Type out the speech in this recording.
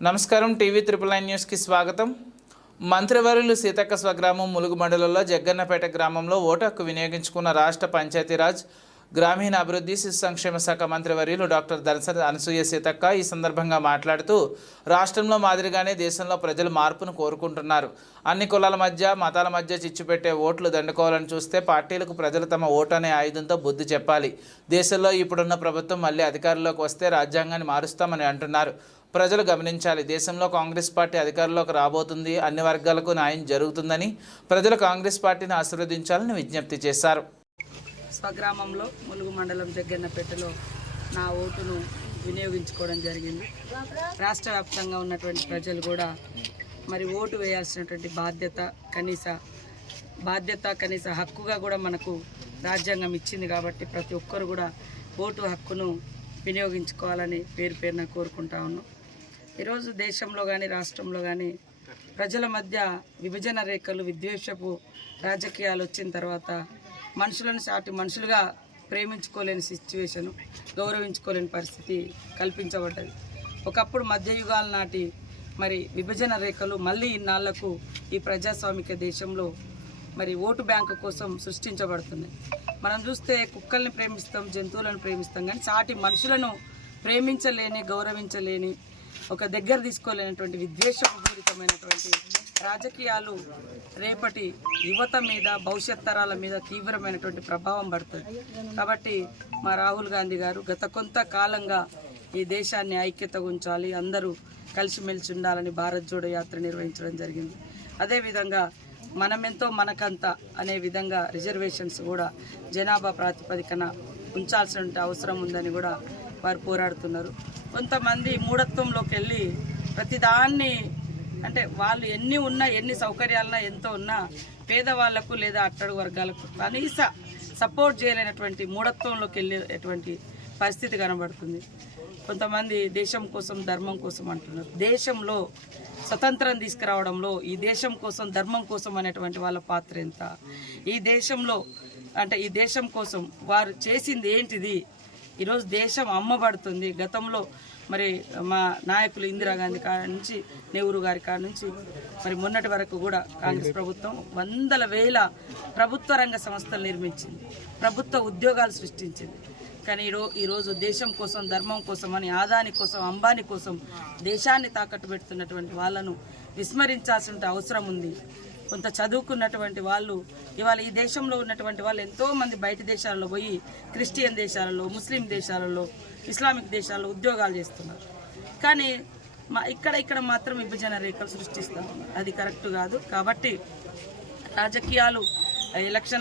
నమస్కారం TV triple nine న్యూస్కి స్వాగతం. మంత్రివర్యులు సీతక్క స్వగ్రామం ములుగు మండలంలో జగ్గన్నపేట గ్రామంలో ఓటు హక్కు వినియోగించుకున్న రాష్ట్ర పంచాయతీరాజ్ గ్రామీణ అభివృద్ధి శిశు సంక్షేమ శాఖ మంత్రివర్యులు డాక్టర్ దర్శన అనసూయ సీతక్క ఈ సందర్భంగా మాట్లాడుతూ రాష్ట్రంలో మాదిరిగానే దేశంలో ప్రజలు మార్పును కోరుకుంటున్నారు. అన్ని కులాల మధ్య మతాల మధ్య చిచ్చుపెట్టే ఓట్లు దండుకోవాలని చూస్తే పార్టీలకు ప్రజలు తమ ఓటు అనే ఆయుధంతో బుద్ధి చెప్పాలి. దేశంలో ఇప్పుడున్న ప్రభుత్వం మళ్ళీ అధికారంలోకి వస్తే రాజ్యాంగాన్ని మారుస్తామని అంటున్నారు. ప్రజలు గమనించాలి. దేశంలో కాంగ్రెస్ పార్టీ అధికారంలోకి రాబోతుంది. అన్ని వర్గాలకు న్యాయం జరుగుతుందని ప్రజలు కాంగ్రెస్ పార్టీని ఆశీర్వదించాలని విజ్ఞప్తి చేశారు. స్వగ్రామంలో ములుగు మండలం జగ్గన్నపేటలో నా ఓటును వినియోగించుకోవడం జరిగింది. రాష్ట్ర వ్యాప్తంగా ఉన్నటువంటి ప్రజలు కూడా మరి ఓటు వేయాల్సినటువంటి బాధ్యత కనీస బాధ్యత కనీస హక్కుగా కూడా మనకు రాజ్యాంగం ఇచ్చింది కాబట్టి ప్రతి ఒక్కరు కూడా ఓటు హక్కును వినియోగించుకోవాలని పేరు పేరున కోరుకుంటా ఉన్నాం. ఈరోజు దేశంలో కానీ రాష్ట్రంలో కానీ ప్రజల మధ్య విభజన రేఖలు విద్వేషపు రాజకీయాలు వచ్చిన తర్వాత మనుషులను సాటి మనుషులుగా ప్రేమించుకోలేని సిచ్యువేషను గౌరవించుకోలేని పరిస్థితి కల్పించబడ్డది. ఒకప్పుడు మధ్యయుగాల నాటి మరి విభజన రేఖలు మళ్ళీ ఇన్నాళ్ళకు ఈ ప్రజాస్వామిక దేశంలో మరి ఓటు బ్యాంకు కోసం సృష్టించబడుతున్నాయి. మనం చూస్తే కుక్కల్ని ప్రేమిస్తాం జంతువులను ప్రేమిస్తాం కానీ సాటి మనుషులను ప్రేమించలేని గౌరవించలేని ఒక దగ్గర తీసుకోలేనటువంటి విద్వేషపూరితమైనటువంటి రాజకీయాలు రేపటి యువత మీద భవిష్యత్ తరాల మీద తీవ్రమైనటువంటి ప్రభావం పడుతుంది. కాబట్టి మా రాహుల్ గాంధీ గారు గత కొంత కాలంగా ఈ దేశాన్ని ఐక్యత ఉంచాలి అందరూ కలిసిమెలిసి ఉండాలని భారత్ జోడో యాత్ర నిర్వహించడం జరిగింది. అదేవిధంగా మనమెంతో మనకంత అనే విధంగా రిజర్వేషన్స్ కూడా జనాభా ప్రాతిపదికన ఉంచాల్సిన అవసరం ఉందని కూడా వారు పోరాడుతున్నారు. కొంతమంది మూఢత్వంలోకి వెళ్ళి ప్రతిదాన్ని అంటే వాళ్ళు ఎన్ని ఉన్నా ఎన్ని సౌకర్యాలన్నా ఎంతో ఉన్నా పేదవాళ్ళకు లేదా అట్టడు వర్గాలకు కనీస సపోర్ట్ చేయలేనటువంటి మూఢత్వంలోకి వెళ్ళేటువంటి పరిస్థితి కనబడుతుంది. కొంతమంది దేశం కోసం ధర్మం కోసం అంటున్నారు. దేశంలో స్వతంత్రం తీసుకురావడంలో ఈ దేశం కోసం ధర్మం కోసం అనేటువంటి వాళ్ళ పాత్ర ఎంత? ఈ దేశంలో అంటే ఈ దేశం కోసం వారు చేసింది ఏంటిది? ఈరోజు దేశం అమ్మబడుతుంది గతంలో మరి మా నాయకులు ఇందిరాగాంధీ కాడ నుంచి నెహ్రూ గారి కాడ నుంచి మరి మొన్నటి వరకు కూడా కాంగ్రెస్ ప్రభుత్వం వందల వేల ప్రభుత్వ రంగ సంస్థలు నిర్మించింది. ప్రభుత్వ ఉద్యోగాలు సృష్టించింది. కానీ ఈరో ఈరోజు దేశం కోసం ధర్మం కోసం అని ఆదాని కోసం అంబానీ కోసం దేశాన్ని తాకట్టు పెడుతున్నటువంటి వాళ్ళను విస్మరించాల్సిన అవసరం ఉంది. కొంత చదువుకున్నటువంటి వాళ్ళు ఇవాళ ఈ దేశంలో ఉన్నటువంటి వాళ్ళు ఎంతో మంది బయట దేశాలలో పోయి క్రిస్టియన్ దేశాలలో ముస్లిం దేశాలలో ఇస్లామిక్ దేశాల్లో ఉద్యోగాలు చేస్తున్నారు. కానీ మా ఇక్కడ ఇక్కడ మాత్రం విభజన రేఖలు సృష్టిస్తాం. అది కరెక్ట్ కాదు. కాబట్టి రాజకీయాలు ఎలక్షన్